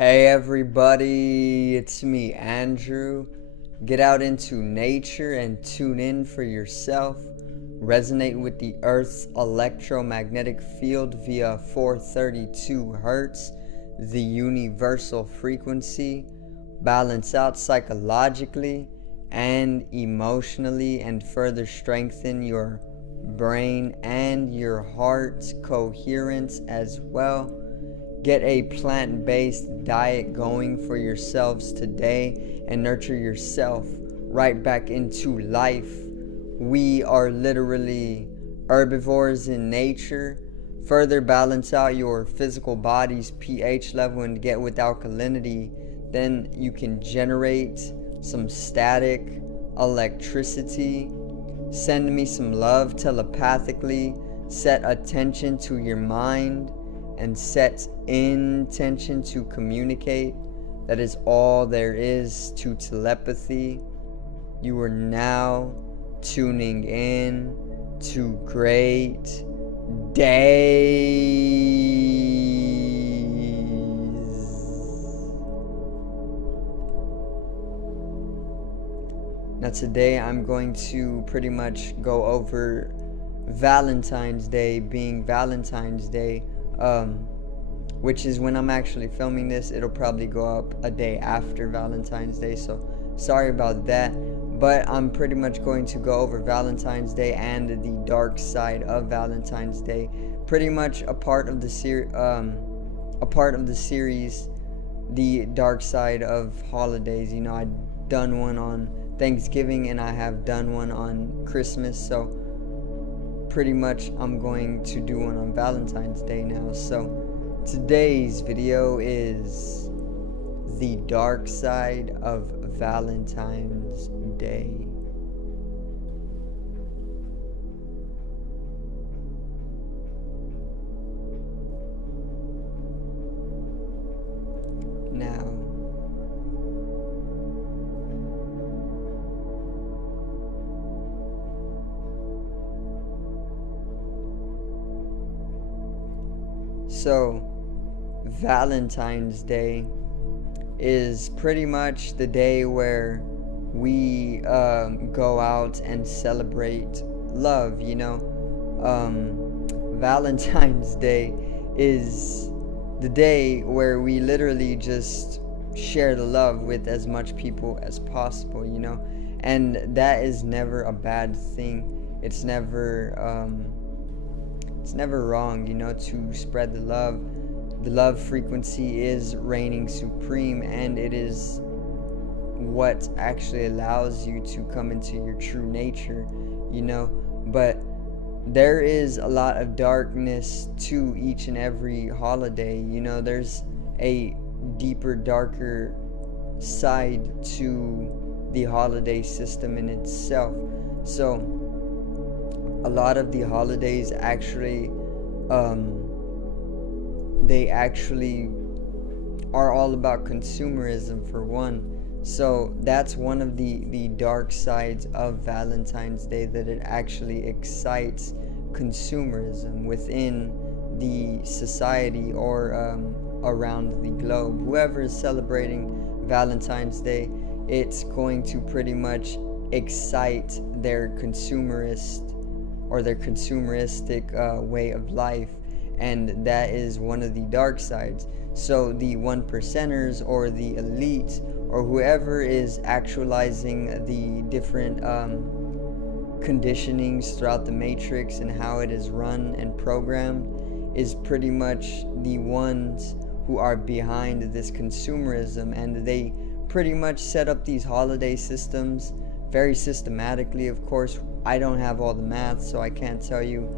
Hey everybody, it's me, Andrew. Get out into nature and tune in for yourself. Resonate with the Earth's electromagnetic field via 432 Hertz, the universal frequency. Balance out psychologically and emotionally, and further strengthen your brain and your heart's coherence as well. Get a plant-based diet going for yourselves today and nurture yourself right back into life. We are literally herbivores in nature. Further balance out your physical body's pH level and get with alkalinity. Then you can generate some static electricity. Send me some love telepathically. Set attention to your mind and set intention to communicate. That is all there is to telepathy. You are now tuning in to great days. Now today I'm going to pretty much go over Valentine's Day, being Valentine's Day, which is when I'm actually filming this. It'll probably go up a day after Valentine's Day, so sorry about that. But I'm pretty much going to go over Valentine's Day and the dark side of Valentine's Day. Pretty much a part of the series, the dark side of holidays. You know, I've done one on Thanksgiving and I have done one on Christmas, so pretty much I'm going to do one on Valentine's Day now. So today's video is the dark side of Valentine's Day. Now, so Valentine's Day is pretty much the day where we go out and celebrate love, you know. Valentine's Day is the day where we literally just share the love with as much people as possible, you know. And that is never a bad thing. It's never wrong, you know, to spread the love. The love frequency is reigning supreme, and it is what actually allows you to come into your true nature, you know. But there is a lot of darkness to each and every holiday, you know. There's a deeper, darker side to the holiday system in itself. So a lot of the holidays actually they actually are all about consumerism, for one. So that's one of the dark sides of Valentine's Day, that it actually excites consumerism within the society or around the globe. Whoever is celebrating Valentine's Day, it's going to pretty much excite their consumerist or their consumeristic way of life, and that is one of the dark sides. So the 1%ers or the elite or whoever is actualizing the different conditionings throughout the matrix and how it is run and programmed is pretty much the ones who are behind this consumerism, and they pretty much set up these holiday systems very systematically. Of course, I don't have all the math, so I can't tell you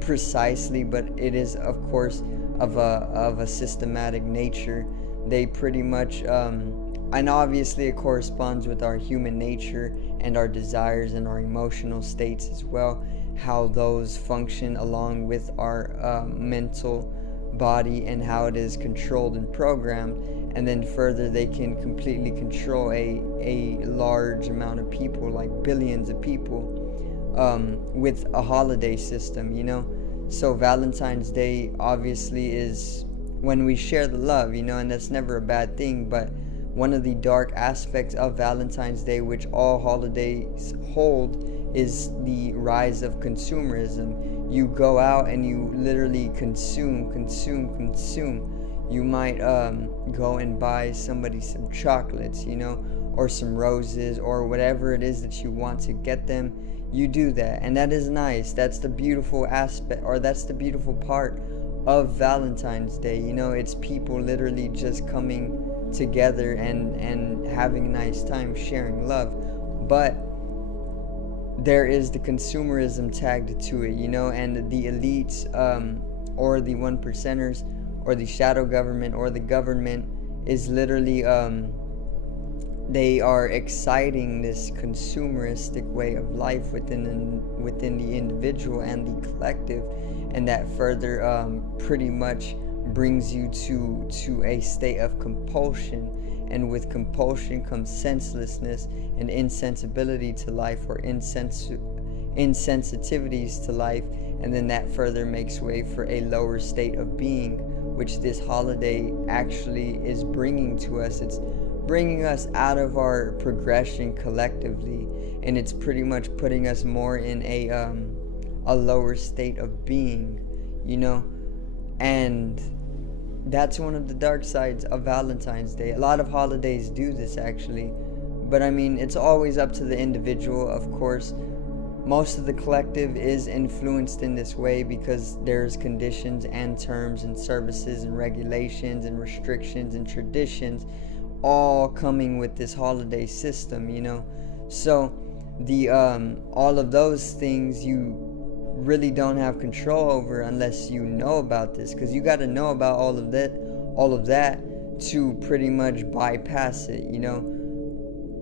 precisely, but it is of course of a systematic nature. They pretty much and obviously it corresponds with our human nature and our desires and our emotional states as well, how those function along with our mental body and how it is controlled and programmed. And then further, they can completely control a large amount of people, like billions of people, with a holiday system, you know. So Valentine's Day obviously is when we share the love, and that's never a bad thing. But one of the dark aspects of Valentine's Day, which all holidays hold, is the rise of consumerism. You go out and you literally consume. You might go and buy somebody some chocolates, or some roses, or whatever it is that you want to get them. You do that, and that is nice. That's the beautiful aspect, or that's the beautiful part of Valentine's Day. It's people literally just coming together and having a nice time sharing love. But there is the consumerism tagged to it, and the elites, or the 1%ers, or the shadow government, or the government is literally they are exciting this consumeristic way of life within the individual and the collective, and that further pretty much brings you to a state of compulsion. And with compulsion comes senselessness and insensibility to life, or insensitivities to life, and then that further makes way for a lower state of being, which this holiday actually is bringing to us. It's bringing us out of our progression collectively, and it's pretty much putting us more in a lower state of being, and that's one of the dark sides of Valentine's Day. A lot of holidays do this actually, but I mean, it's always up to the individual, of course. Most of the collective is influenced in this way because there's conditions and terms and services and regulations and restrictions and traditions all coming with this holiday system, so the all of those things you really don't have control over unless you know about this, because you got to know about all of that to pretty much bypass it,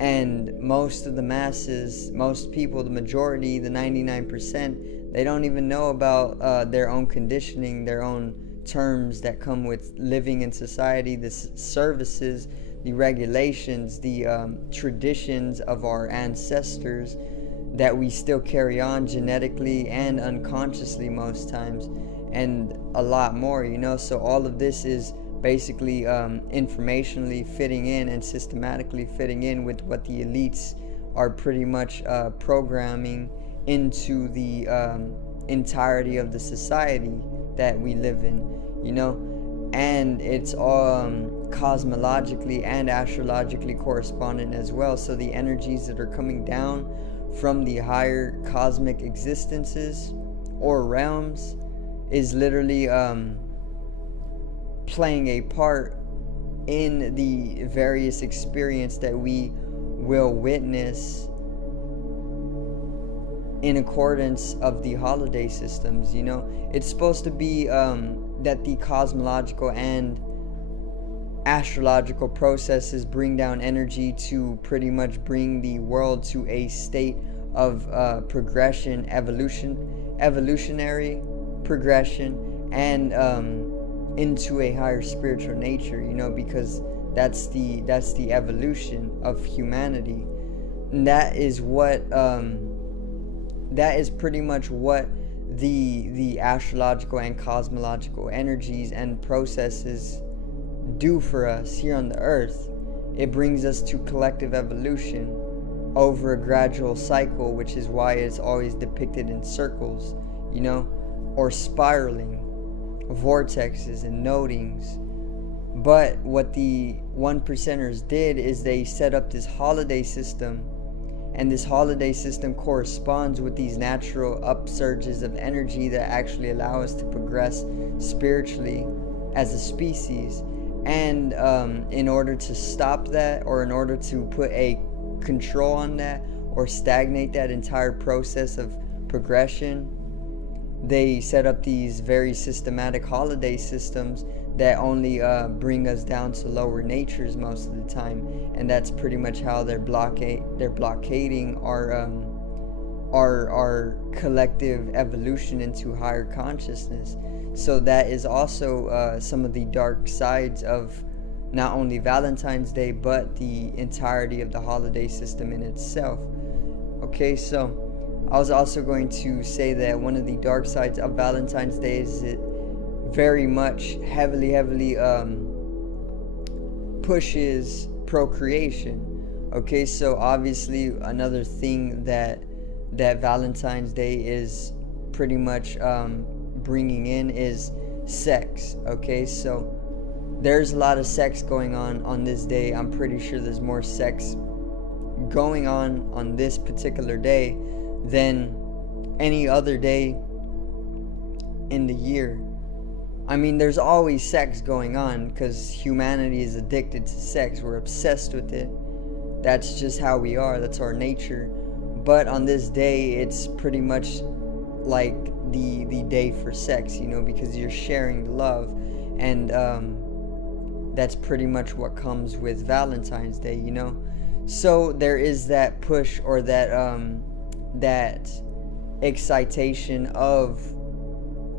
and most of the masses, most people, the majority, the 99%, they don't even know about their own conditioning, their own terms that come with living in society, the services, the regulations, the traditions of our ancestors that we still carry on genetically and unconsciously most times, and a lot more, so all of this is basically informationally fitting in and systematically fitting in with what the elites are pretty much programming into the entirety of the society that we live in, and it's all cosmologically and astrologically correspondent as well. So the energies that are coming down from the higher cosmic existences or realms is literally playing a part in the various experience that we will witness in accordance of the holiday systems. It's supposed to be that the cosmological and astrological processes bring down energy to pretty much bring the world to a state of progression, evolutionary progression, and into a higher spiritual nature, because that's the evolution of humanity. And that is pretty much what the astrological and cosmological energies and processes do for us here on the earth. It brings us to collective evolution over a gradual cycle, which is why it's always depicted in circles, or spiraling vortexes and nodings. But what the 1%ers did is they set up this holiday system, and this holiday system corresponds with these natural upsurges of energy that actually allow us to progress spiritually as a species. And in order to stop that, or in order to put a control on that, or stagnate that entire process of progression, they set up these very systematic holiday systems that only bring us down to lower natures most of the time. And that's pretty much how they're blockading our collective evolution into higher consciousness. So that is also some of the dark sides of not only Valentine's Day, but the entirety of the holiday system in itself. Okay, so I was also going to say that one of the dark sides of Valentine's Day is it very much heavily pushes procreation. Okay, so obviously another thing that Valentine's Day is pretty much bringing in is sex. Okay, so there's a lot of sex going on this day. I'm pretty sure there's more sex going on this particular day than any other day in the year. I mean, there's always sex going on because humanity is addicted to sex. We're obsessed with it. That's just how we are. That's our nature. But on this day, it's pretty much like the day for sex, you know, because you're sharing the love. And that's pretty much what comes with Valentine's Day, you know. So there is that push, or that excitation of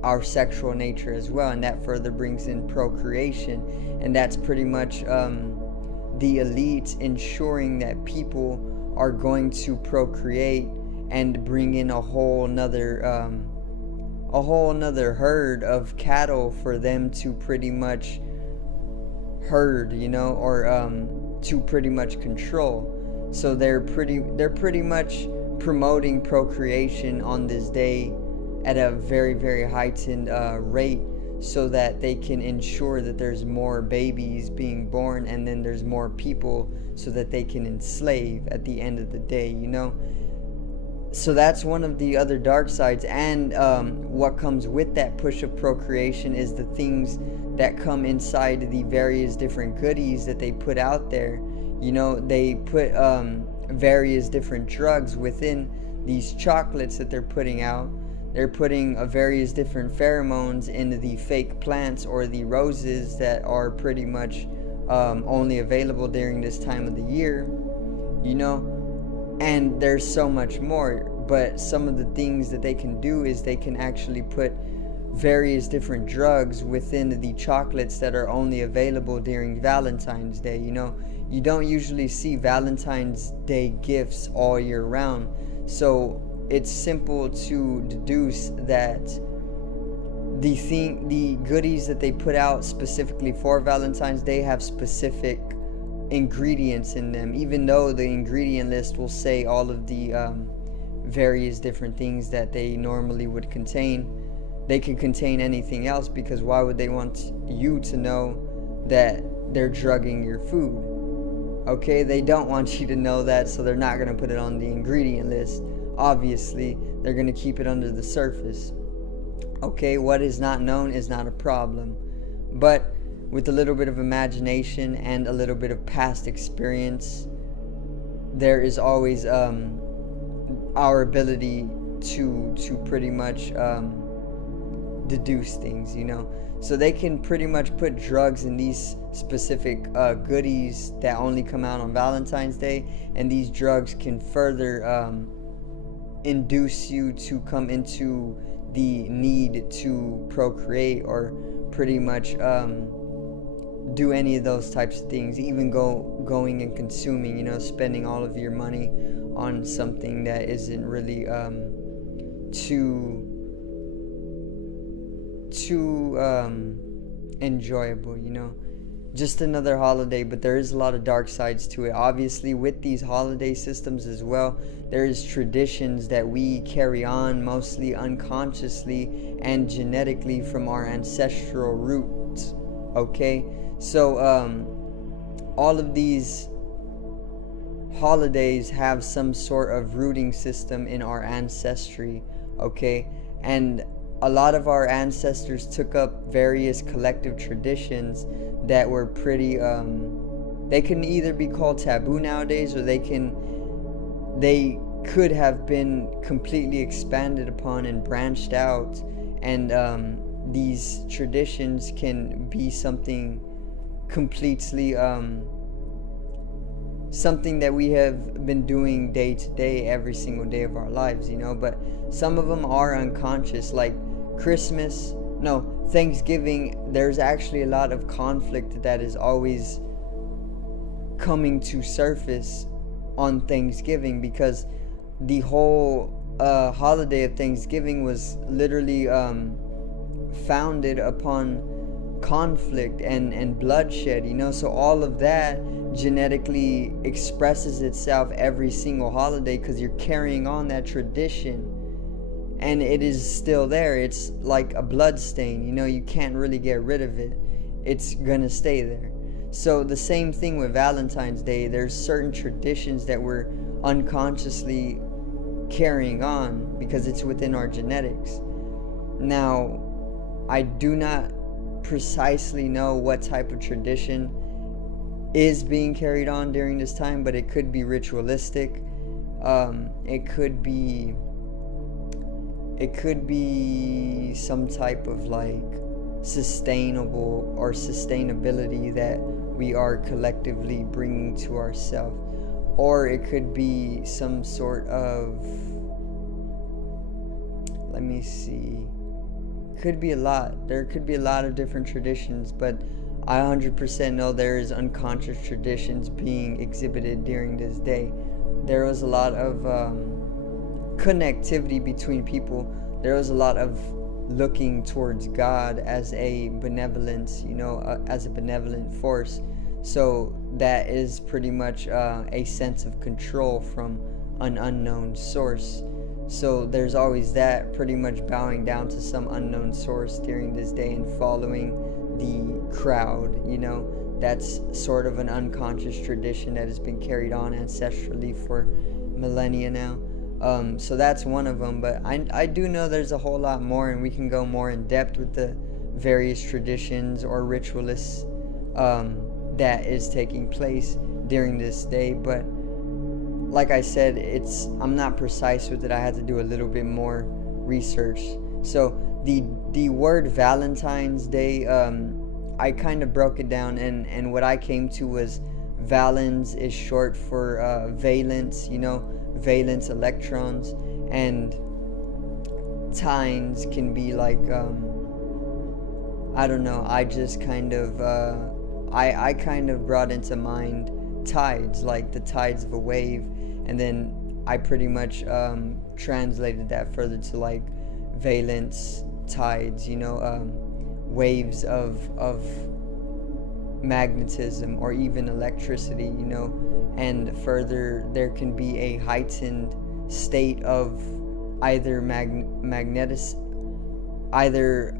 our sexual nature as well, and that further brings in procreation. And that's pretty much the elite ensuring that people are going to procreate and bring in a whole nother herd of cattle for them to pretty much herd, you know, or to pretty much control. So they're pretty much promoting procreation on this day at a very heightened rate, so that they can ensure that there's more babies being born, and then there's more people so that they can enslave at the end of the day, you know. So that's one of the other dark sides. And what comes with that push of procreation is the things that come inside the various different goodies that they put out there. You know, they put various different drugs within these chocolates that they're putting out. They're putting various different pheromones into the fake plants or the roses that are pretty much only available during this time of the year, you know. And there's so much more. But some of the things that they can do is they can actually put various different drugs within the chocolates that are only available during Valentine's Day. You know, you don't usually see Valentine's Day gifts all year round. So it's simple to deduce that the goodies that they put out specifically for Valentine's Day have specific ingredients in them, even though the ingredient list will say all of the various different things that they normally would contain. They can contain anything else, because why would they want you to know that they're drugging your food? Okay, they don't want you to know that, so they're not going to put it on the ingredient list. Obviously, they're going to keep it under the surface. Okay, what is not known is not a problem. But with a little bit of imagination and a little bit of past experience, there is always our ability to pretty much deduce things, you know. So they can pretty much put drugs in these specific goodies that only come out on Valentine's Day, and these drugs can further induce you to come into the need to procreate, or pretty much do any of those types of things, even going and consuming, you know, spending all of your money on something that isn't really too enjoyable, you know. Just another holiday, but there is a lot of dark sides to it. Obviously, with these holiday systems as well, there is traditions that we carry on mostly unconsciously and genetically from our ancestral roots. Okay, so all of these holidays have some sort of rooting system in our ancestry. Okay, and a lot of our ancestors took up various collective traditions that were pretty they can either be called taboo nowadays, or they could have been completely expanded upon and branched out, and these traditions can be something completely something that we have been doing day to day, every single day of our lives, you know. But some of them are unconscious, like Thanksgiving. There's actually a lot of conflict that is always coming to surface on Thanksgiving, because the whole holiday of Thanksgiving was literally founded upon conflict and bloodshed, so all of that genetically expresses itself every single holiday because you're carrying on that tradition, and it is still there. It's like a blood stain, you can't really get rid of it. It's gonna stay there. So the same thing with Valentine's Day. There's certain traditions that we're unconsciously carrying on because it's within our genetics. Now, I do not precisely know what type of tradition is being carried on during this time, but it could be ritualistic. It could be some type of like sustainable or sustainability that we are collectively bringing to ourselves, or it could be some sort of, let me see, could be a lot. There could be a lot of different traditions, but I 100% know there is unconscious traditions being exhibited during this day. There was a lot of connectivity between people. There was a lot of looking towards God as a benevolence, as a benevolent force. So that is pretty much a sense of control from an unknown source. So there's always that, pretty much bowing down to some unknown source during this day and following the crowd. That's sort of an unconscious tradition that has been carried on ancestrally for millennia now. So that's one of them, but I do know there's a whole lot more, and we can go more in depth with the various traditions or ritualists that is taking place during this day. But like I said, I'm not precise with it. I had to do a little bit more research. So the word Valentine's Day, I kind of broke it down, and what I came to was valens is short for valence, valence electrons, and tines can be like I don't know, I just kind of I kind of brought into mind tides, like the tides of a wave, and then I pretty much translated that further to like valence tides, waves of magnetism or even electricity, and further there can be a heightened state of either either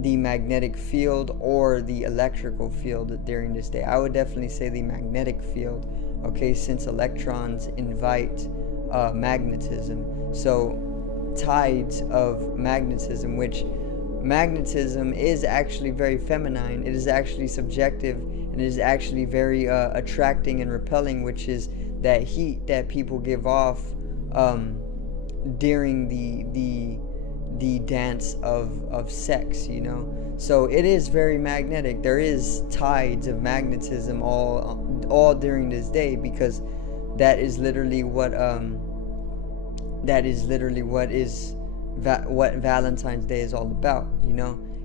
the magnetic field or the electrical field during this day. I would definitely say the magnetic field, okay, since electrons invite magnetism. So tides of magnetism, which magnetism is actually very feminine. It is actually subjective, and it is actually very attracting and repelling, which is that heat that people give off during the dance of sex, So it is very magnetic. There is tides of magnetism all during this day, because that is literally what what Valentine's Day is all about.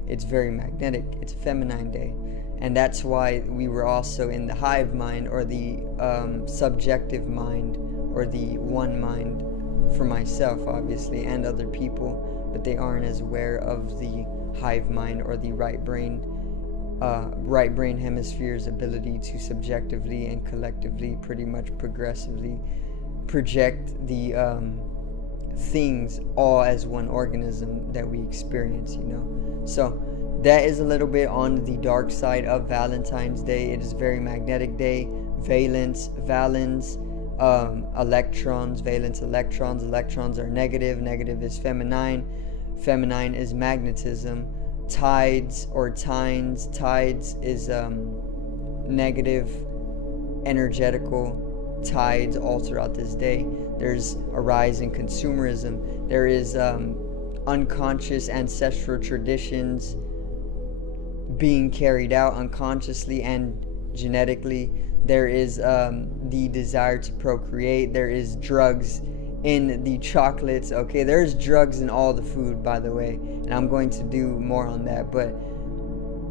It's very magnetic. It's a feminine day, and that's why we were also in the hive mind, or the subjective mind, or the one mind, for myself obviously, and other people, but they aren't as aware of the hive mind or the right brain hemisphere's ability to subjectively and collectively, pretty much progressively, project the things all as one organism that we experience. So that is a little bit on the dark side of Valentine's Day. It is a very magnetic day. Valence electrons, valence electrons. Electrons are negative. Negative is feminine. Feminine is magnetism. Tides or tines. Tides is negative, energetical tides all throughout this day. There's a rise in consumerism. There is unconscious ancestral traditions being carried out unconsciously and genetically. There is the desire to procreate. There is drugs in the chocolates. Okay, there's drugs in all the food, by the way, and I'm going to do more on that. But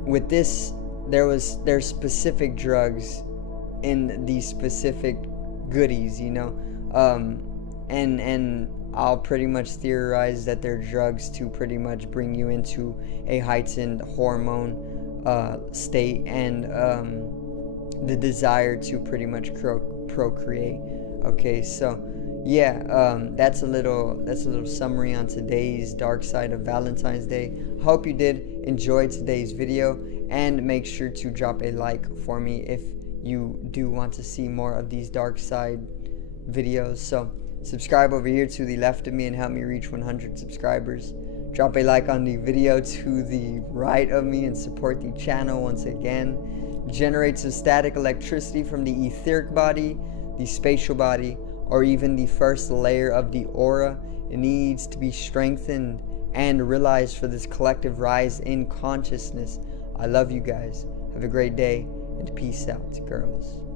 with this, there's specific drugs in these specific goodies, and I'll pretty much theorize that they're drugs to pretty much bring you into a heightened hormone state, and the desire to pretty much procreate. Okay, so yeah, that's a little summary on today's Dark Side of Valentine's Day. Hope you did enjoy today's video, and make sure to drop a like for me if you do want to see more of these dark side videos. So subscribe over here to the left of me and help me reach 100 subscribers. Drop a like on the video to the right of me and support the channel once again. Generate some static electricity from the etheric body, the spatial body, or even the first layer of the aura. It needs to be strengthened and realized for this collective rise in consciousness. I love you guys. Have a great day, and peace out, girls.